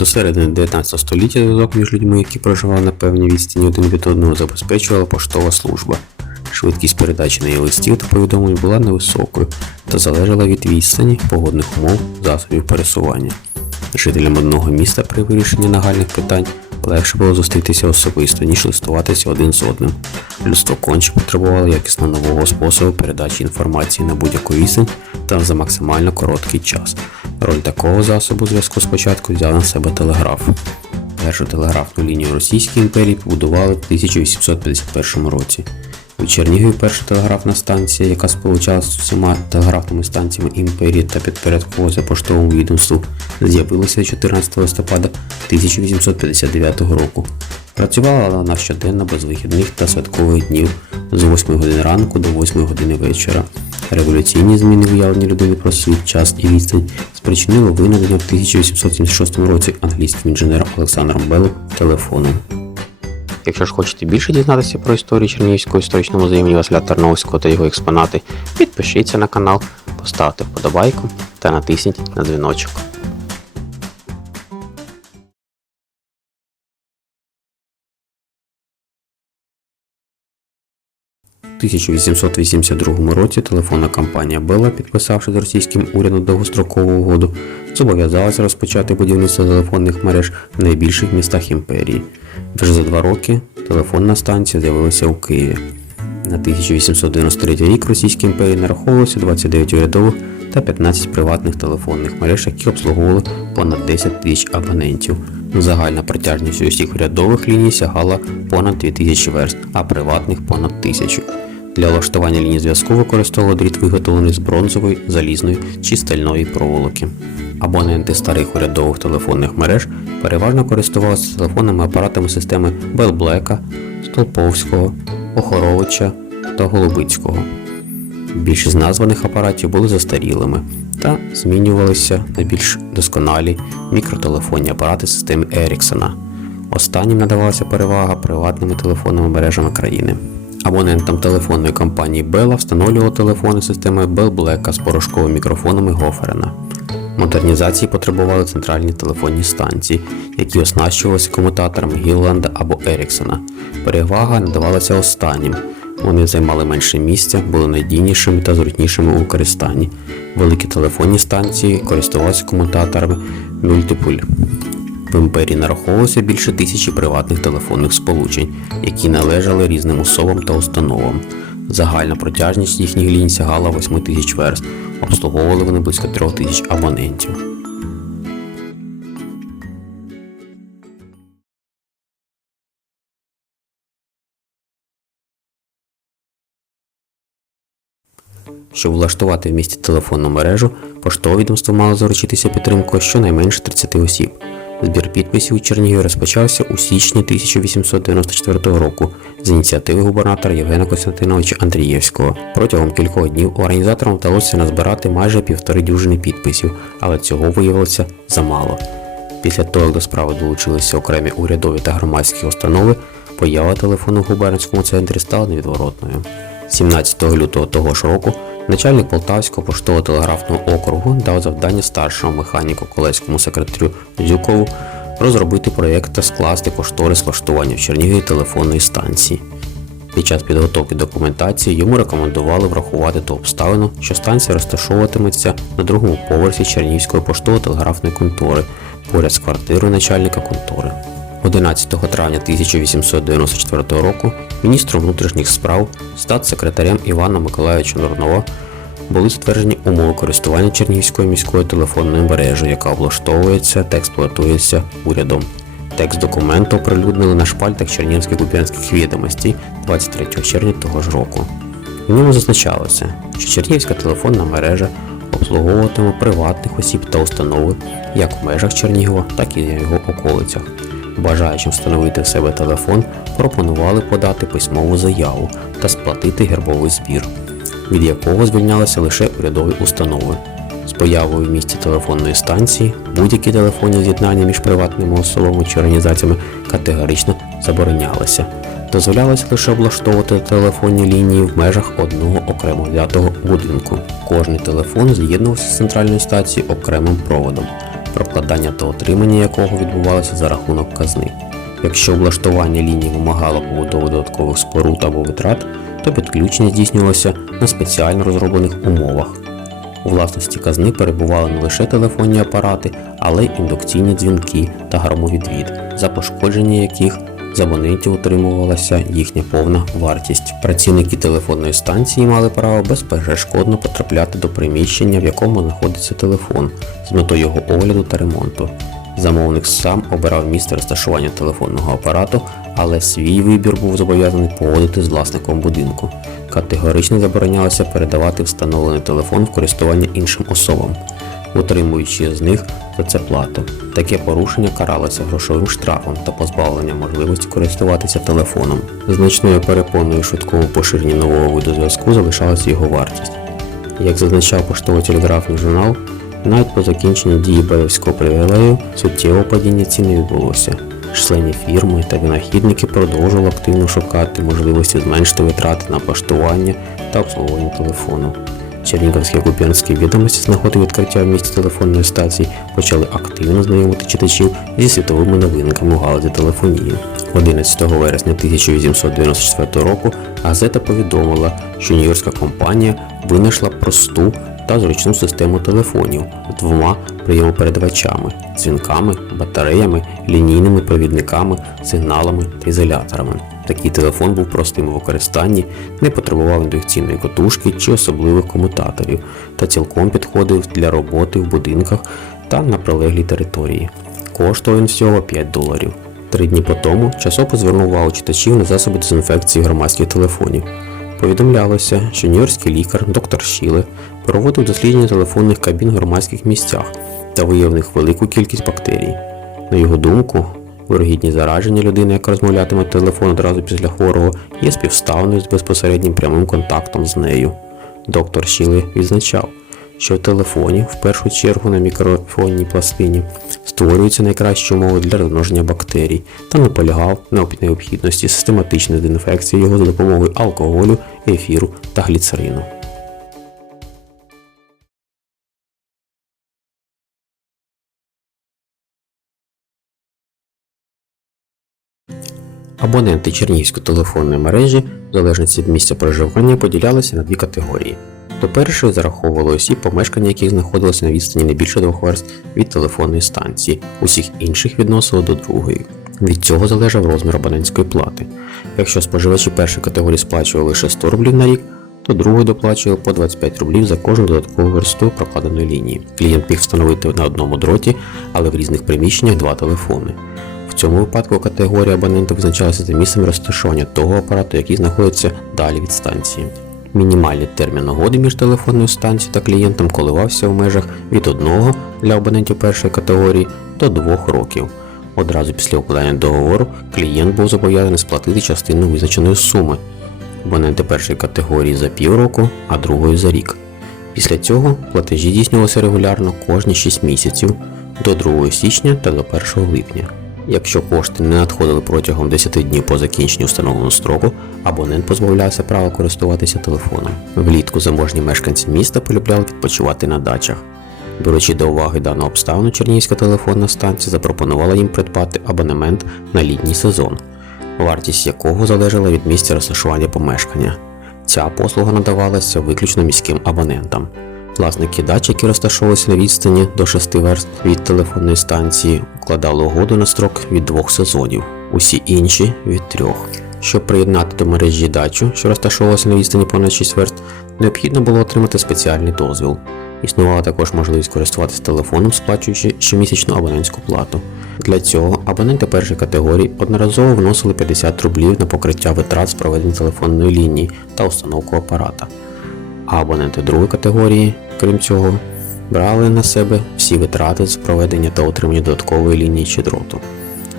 До середини 19 століття зв'язок між людьми, які проживали на певній відстані один від одного, забезпечувала поштова служба. Швидкість передачі неї листів та повідомлень була невисокою та залежала від відстані, погодних умов, засобів пересування. Жителям одного міста при вирішенні нагальних питань легше було зустрітися особисто, ніж листуватися один з одним. Людство конче потребувало якісно нового способу передачі інформації на будь-яку відстань та за максимально короткий час. Роль такого засобу зв'язку спочатку взяв на себе телеграф. Першу телеграфну лінію Російської імперії побудували в 1851 році. У Чернігові перша телеграфна станція, яка сполучалася з усіма телеграфними станціями імперії та підпорядковувалася поштовому відомству, з'явилася 14 листопада 1859 року. Працювала вона щоденно без вихідних та святкових днів з 8 години ранку до 8 години вечора. Революційні зміни в уявленні людини про світ, час і відстань спричинило винайдення в 1876 році англійським інженером Олександром Беллом телефону. Якщо ж хочете більше дізнатися про історію Чернігівського історичного музею імені Василя Тарновського та його експонати, підпишіться на канал, поставте вподобайку та натисніть на дзвіночок. У 1882 році телефонна компанія Bella, підписавши з російським урядом довгострокову угоду, зобов'язалася розпочати будівництво телефонних мереж в найбільших містах імперії. Вже за два роки телефонна станція з'явилася у Києві. На 1893 рік Російській імперії нараховувалося 29 урядових та 15 приватних телефонних мереж, які обслуговували понад 10 тисяч абонентів. Загальна протяжність усіх урядових ліній сягала понад 2000 верст, а приватних понад 1000. Для влаштування лінії зв'язку використовували дріт, виготовлений з бронзової, залізної чи стальної проволоки. Абоненти старих урядових телефонних мереж переважно користувалися телефонними апаратами системи Белблека, Столповського, Охоровича та Голубицького. Більшість названих апаратів були застарілими та змінювалися на більш досконалі мікротелефонні апарати системи Еріксона. Останнім надавалася перевага приватними телефонними мережами країни. Абонентам телефонної компанії Bella встановлювали телефони системи Bell Black з порошковими мікрофонами Гоферена. Модернізації потребували центральні телефонні станції, які оснащувалися комутаторами Гілланда або Еріксона. Перевага надавалася останнім. Вони займали менше місця, були надійнішими та зручнішими у використанні. Великі телефонні станції користувалися комутаторами Multipool. В імперії нараховувалося більше тисячі приватних телефонних сполучень, які належали різним особам та установам. Загальна протяжність їхніх ліній сягала 8 тисяч верст, обслуговували вони близько 3 тисяч абонентів. Щоб влаштувати в місті телефонну мережу, поштове відомство мало заручитися підтримкою щонайменше 30 осіб. Збір підписів у Чернігові розпочався у січні 1894 року з ініціативи губернатора Євгена Костянтиновича Андрієвського. Протягом кількох днів організаторам вдалося назбирати майже півтори дюжини підписів, але цього виявилося замало. Після того, як до справи долучилися окремі урядові та громадські установи, поява телефону в губернському центрі стала невідворотною. 17 лютого того ж року начальник Полтавського поштово-телеграфного округу дав завдання старшому механіку колецькому секретарю Зюкову розробити проєкт та скласти кошторис влаштування в Чернігові телефонної станції. Під час підготовки документації йому рекомендували врахувати ту обставину, що станція розташовуватиметься на другому поверсі Чернігівської поштово-телеграфної контори поряд з квартирою начальника контори. 11 травня 1894 року міністром внутрішніх справ статс-секретарем Івана Миколайовича Нурнова були затверджені умови користування Чернігівською міською телефонною мережею, яка облаштовується та експлуатується урядом. Текст документу оприлюднили на шпальтах Чернігівських губернських відомостей 23 червня того ж року. В ньому зазначалося, що Чернігівська телефонна мережа обслуговуватиме приватних осіб та установи як в межах Чернігова, так і в його околицях. Бажаючим встановити в себе телефон, пропонували подати письмову заяву та сплатити гербовий збір, від якого звільнялися лише урядові установи. З появою в місті телефонної станції будь-які телефонні з'єднання між приватними особами чи організаціями категорично заборонялися. Дозволялося лише облаштовувати телефонні лінії в межах одного окремо взятого будинку. Кожний телефон з'єднувався з центральною стацією окремим проводом. Прокладання та отримання якого відбувалося за рахунок казни. Якщо облаштування лінії вимагало побудови додаткових споруд або витрат, то підключення здійснювалося на спеціально розроблених умовах. У власності казни перебували не лише телефонні апарати, але й індукційні дзвінки та громовідвід, за пошкодження яких з абонентів отримувалася їхня повна вартість. Працівники телефонної станції мали право безперешкодно потрапляти до приміщення, в якому знаходиться телефон, з метою його огляду та ремонту. Замовник сам обирав місце розташування телефонного апарату, але свій вибір був зобов'язаний погодити з власником будинку. Категорично заборонялося передавати встановлений телефон в користування іншим особам, утримуючи з них за це плату. Таке порушення каралося грошовим штрафом та позбавленням можливості користуватися телефоном. Значною перепоною швидкого поширення нового виду зв'язку залишалася його вартість. Як зазначав поштово-телеграфний журнал, навіть по закінченні дії Баївського привілею суттєвого падіння цін не відбулося. Члені фірми та винахідники продовжували активно шукати можливості зменшити витрати на поштування та обслуговування телефону. Чернігівські окупянські відомості з нагоди відкриття в місті телефонної стації почали активно знайомити читачів зі світовими новинками у галузі телефонії. 11 вересня 1894 року газета повідомила, що нью-йоркська компанія винайшла просту та зручну систему телефонів з двома прийомопередавачами, дзвінками, батареями, лінійними провідниками, сигналами та ізоляторами. Такий телефон був простим у використанні, не потребував індукційної котушки чи особливих комутаторів та цілком підходив для роботи в будинках та на прилеглій території. Коштував він всього 5 доларів. Три дні по тому часопис звернув увагу читачів на засоби дезінфекції громадських телефонів. Повідомлялося, що нью-йоркський лікар доктор Шіле проводив дослідження телефонних кабін в громадських місцях та виявив них велику кількість бактерій. На його думку, вирогідність зараження людини, яка розмовлятиме телефон одразу після хворого, є співставною з безпосереднім прямим контактом з нею. Доктор Шіле відзначав, що в телефоні, в першу чергу на мікрофонній пластині, створюються найкращі умови для розмноження бактерій та наполягав на необхідності систематичної дезінфекції його за допомогою алкоголю, ефіру та гліцерину. Абоненти Чернігівської телефонної мережі, в залежності від місця проживання, поділялися на дві категорії. До першої зараховували осіб, помешкання яких знаходилося на відстані не більше двох верст від телефонної станції, усіх інших відносили до другої. Від цього залежав розмір абонентської плати. Якщо споживачі першої категорії сплачували лише 100 рублів на рік, то другої доплачували по 25 рублів за кожну додаткову версту прокладеної лінії. Клієнт міг встановити на одному дроті, але в різних приміщеннях два телефони. Цьому випадку категорія абонентів визначалася за місцем розташування того апарату, який знаходиться далі від станції. Мінімальний термін угоди між телефонною станцією та клієнтом коливався в межах від 1 для абонентів першої категорії до 2 років. Одразу після укладання договору клієнт був зобов'язаний сплатити частину визначеної суми. Абоненти першої категорії за півроку, а другої за рік. Після цього платежі здійснювалися регулярно кожні 6 місяців до 2 січня та до 1 липня. Якщо кошти не надходили протягом 10 днів по закінченню встановленого строку, абонент позбавлявся права користуватися телефоном. Влітку заможні мешканці міста полюбляли відпочивати на дачах. Беручи до уваги дану обставину, Чернігівська телефонна станція запропонувала їм придбати абонемент на літній сезон, вартість якого залежала від місця розташування помешкання. Ця послуга надавалася виключно міським абонентам. Власники дач, які розташовувалися на відстані до 6 верст від телефонної станції, укладали угоду на строк від двох сезонів, усі інші від трьох. Щоб приєднати до мережі дачу, що розташовувалася на відстані понад 6 верст, необхідно було отримати спеціальний дозвіл. Існувала також можливість користуватися телефоном, сплачуючи щомісячну абонентську плату. Для цього абоненти першої категорії одноразово вносили 50 рублів на покриття витрат з проведення телефонної лінії та установку апарата а абоненти другої категорії, крім цього, брали на себе всі витрати з проведення та отримання додаткової лінії чи дроту.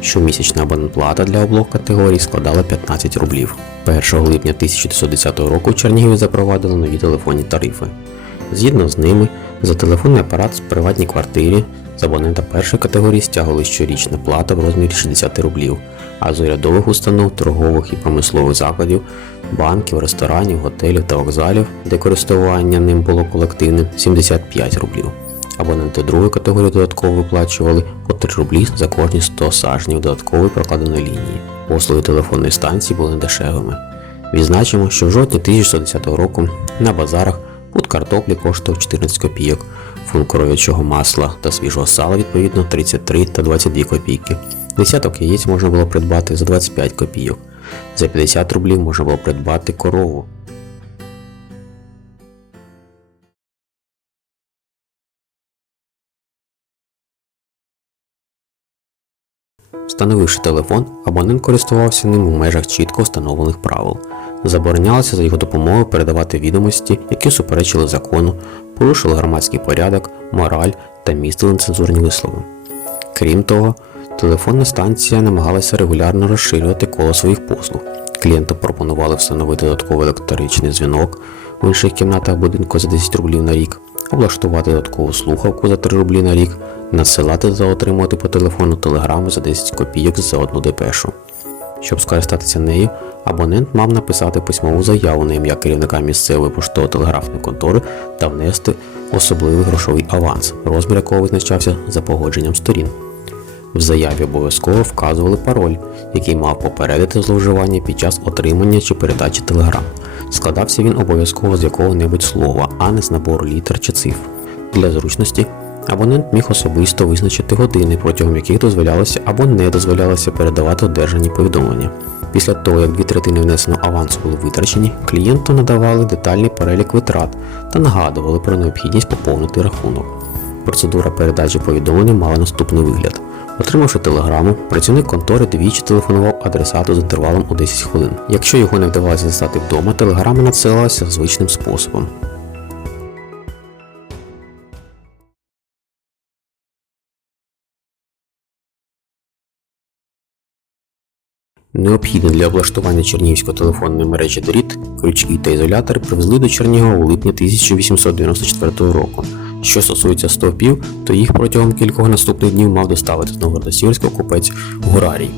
Щомісячна абонплата для обох категорій складала 15 рублів. 1 липня 1910 року в Чернігові запровадили нові телефонні тарифи. Згідно з ними, за телефонний апарат в приватній квартирі з абонента першої категорії стягували щорічна плата в розмірі 60 рублів, а з урядових установ, торгових і промислових закладів, банків, ресторанів, готелів та вокзалів, де користування ним було колективним 75 рублів. Абоненти другої категорії додатково виплачували по 3 рублі за кожні 100 сажнів додаткової прокладеної лінії. Послуги телефонної станції були недешевими. Відзначимо, що в жовтні 1910 року на базарах пуд картоплі коштував 14 копійок, фунт коров'ячого масла та свіжого сала відповідно 33 та 22 копійки. Десяток яєць можна було придбати за 25 копійок. За 50 рублів можна було придбати корову. Встановивши телефон, абонент користувався ним у межах чітко встановлених правил. Заборонялося за його допомогою передавати відомості, які суперечили закону, порушили громадський порядок, мораль та містили нецензурні вислови. Крім того, телефонна станція намагалася регулярно розширювати коло своїх послуг. Клієнту пропонували встановити додатковий електричний дзвінок в інших кімнатах будинку за 10 рублів на рік, облаштувати додаткову слухавку за 3 рублі на рік, надсилати та отримувати по телефону телеграми за 10 копійок за одну депешу. Щоб скористатися нею, абонент мав написати письмову заяву на ім'я керівника місцевої поштово-телеграфної контори та внести особливий грошовий аванс, розмір якого визначався за погодженням сторін. В заяві обов'язково вказували пароль, який мав попередити зловживання під час отримання чи передачі телеграм. Складався він обов'язково з якого-небудь слова, а не з набору літер чи цифр. Для зручності абонент міг особисто визначити години, протягом яких дозволялося або не дозволялося передавати одержані повідомлення. Після того, як дві третини внесеного авансу були витрачені, клієнту надавали детальний перелік витрат та нагадували про необхідність поповнити рахунок. Процедура передачі повідомлення мала наступний вигляд. Отримавши телеграму, працівник контори двічі телефонував адресату з інтервалом у 10 хвилин. Якщо його не вдавалося застати вдома, телеграма надсилалася звичним способом. Необхідні для облаштування Чернігівської телефонної мережі дріт, крючки та ізолятори привезли до Чернігова у липні 1894 року. Що стосується стовпів, то їх протягом кількох наступних днів мав доставити з Новгород-Сіверського купець Гурарій.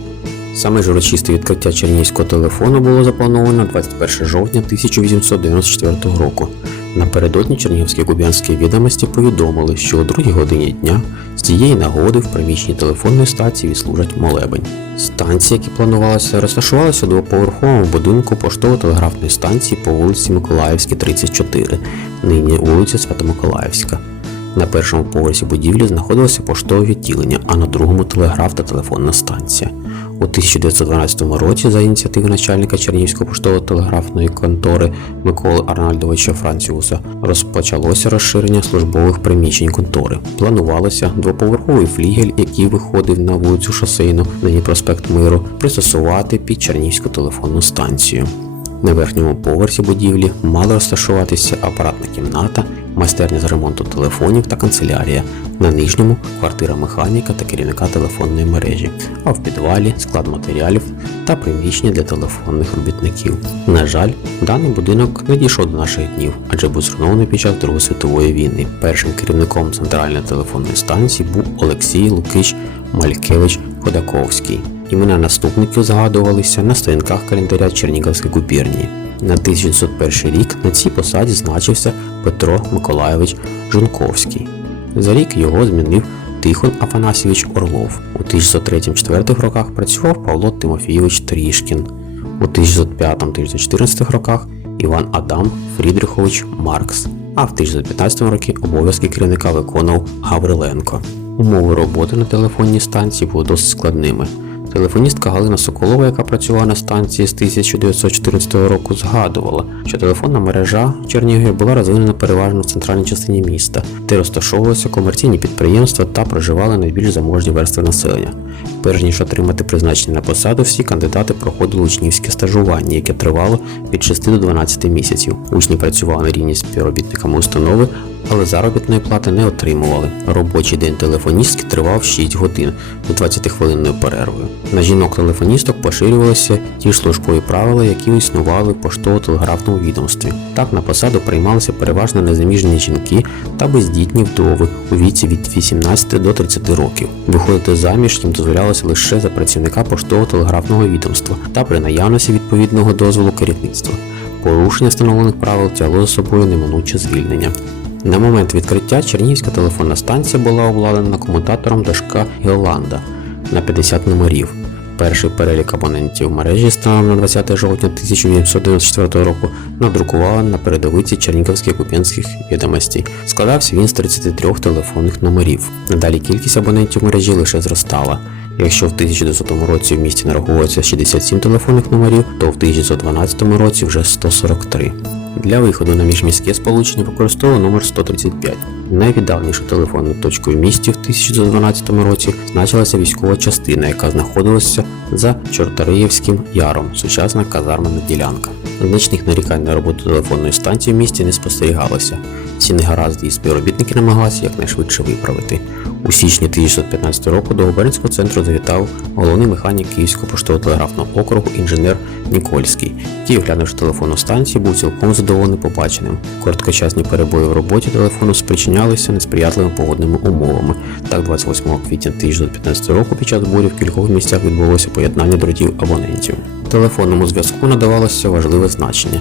Саме ж урочисте відкриття Чернігівського телефону було заплановано 21 жовтня 1894 року. Напередодні Чернігівські губ'янські відомості повідомили, що о 2 годині дня з цієї нагоди в приміщенні телефонної станції відслужать молебень. Станція, які планувалася, розташувалася у двоповерховому будинку поштово-телеграфної станції по вулиці Миколаївській, 34, нині вулиця Свято-Миколаївська. На першому поверсі будівлі знаходилося поштове відділення, а на другому телеграф та телефонна станція. У 1912 році за ініціативи начальника Чернігівської поштово-телеграфної контори Миколи Арнальдовича Франціуса розпочалося розширення службових приміщень контори. Планувалося двоповерховий флігель, який виходив на вулицю Шосейну, нині проспект Миру, пристосувати під Чернігівську телефонну станцію. На верхньому поверсі будівлі мала розташуватися апаратна кімната, майстерня з ремонту телефонів та канцелярія. На нижньому квартира механіка та керівника телефонної мережі, а в підвалі склад матеріалів та приміщення для телефонних робітників. На жаль, даний будинок не дійшов до наших днів, адже був зруйнований під час Другої світової війни. Першим керівником центральної телефонної станції був Олексій Лукич Малькевич Ходаковський. Імена наступників згадувалися на сторінках календаря Чернігівської губернії. На 1901 рік на цій посаді значився Петро Миколайович Жунковський. За рік його змінив Тихон Афанасьович Орлов. У 1903-1904 роках працював Павло Тимофійович Трішкін. У 1905-1914 роках Іван Адам Фрідрихович Маркс. А в 1915 році обов'язки керівника виконував Гавриленко. Умови роботи на телефонній станції були досить складними. Телефоністка Галина Соколова, яка працювала на станції з 1914 року, згадувала, що телефонна мережа в Чернігові була розвинена переважно в центральній частині міста, де розташовувалися комерційні підприємства та проживали найбільш заможні верстви населення. Перш ніж отримати призначення на посаду, всі кандидати проходили учнівське стажування, яке тривало від 6 до 12 місяців. Учні працювали на рівні співробітниками установи, але заробітної плати не отримували. Робочий день телефоністки тривав 6 годин з 20-хвилинною перервою. На жінок-телефоністок поширювалися ті ж службові правила, які існували в поштово-телеграфному відомстві. Так на посаду приймалися переважно незаміжні жінки та бездітні вдови у віці від 18 до 30 років. Виходити заміж їм дозволялося лише за працівника поштово-телеграфного відомства та при наявності відповідного дозволу керівництва. Порушення встановлених правил тягло за собою неминуче звільнення. На момент відкриття Чернігівська телефонна станція була обладнана комутатором дошка Геоланда на 50 номерів. Перший перелік абонентів мережі станом на 20 жовтня 1994 року надрукували на передовиці Чернігівських куп'янських відомостей. Складався він з 33 телефонних номерів. Надалі кількість абонентів мережі лише зростала. Якщо в 1900 році в місті нараховується 67 телефонних номерів, то в 1912 році вже 143. Для виходу на міжміське сполучення використовували номер 135. Найвіддавнішою телефонною точкою в місті в 1912 році значилася військова частина, яка знаходилася за Чортариївським яром, сучасна казармена ділянка. Значних нарікань на роботу телефонної станції в місті не спостерігалося. Ці негаразди і співробітники намагалися якнайшвидше виправити. У січні 1915 року до губернського центру завітав головний механік Київського поштово-телеграфного округу інженер Нікольський, який, оглянувши телефонну станцію, був цілком задоволений побаченим. Короткочасні перебої в роботі телефону спричинялися несприятливими погодними умовами. Так, 28 квітня 1915 року під час бурі в кількох місцях відбулося поєднання дротів абонентів. Телефонному зв'язку надавалося важливе значення.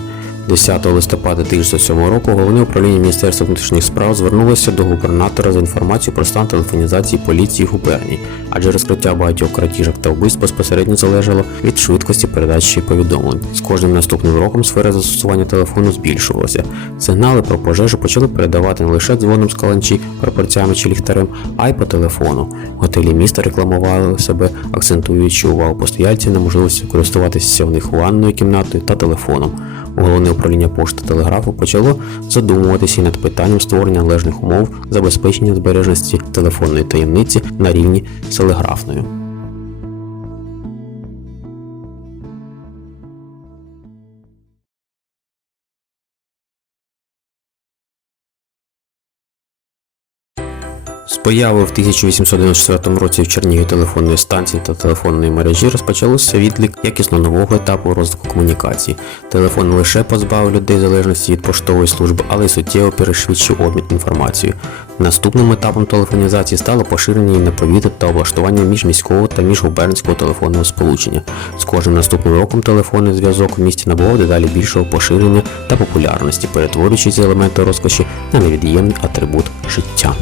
10 листопада 1907 року головне управління Міністерства внутрішніх справ звернулося до губернатора за інформацією про стан телефонізації поліції губернії, адже розкриття багатьох крадіжок та вбивств безпосередньо залежало від швидкості передачі повідомлень. З кожним наступним роком сфера застосування телефону збільшувалася. Сигнали про пожежу почали передавати не лише дзвоном з каланчі, пропорцями чи ліхтарем, а й по телефону. Готелі міста рекламували себе, акцентуючи увагу постояльців на можливості користуватися в них ванною кімнатою та телефоном. Головне управління пошти телеграфу почало задумуватися над питанням створення належних умов забезпечення збережності телефонної таємниці на рівні телеграфною. Появи в 1894 році в Чернігові телефонної станції та телефонної мережі розпочалося відлік якісно нового етапу розвитку комунікацій. Телефон не лише позбавив людей залежності від поштової служби, але й суттєво перешвидшив обмін інформацією. Наступним етапом телефонізації стало поширення на повітря та облаштування міжміського та міжгубернського телефонного сполучення. З кожним наступним роком телефонний зв'язок у місті набував дедалі більшого поширення та популярності, перетворюючись з елементу розкоші на невід'ємний атрибут життя.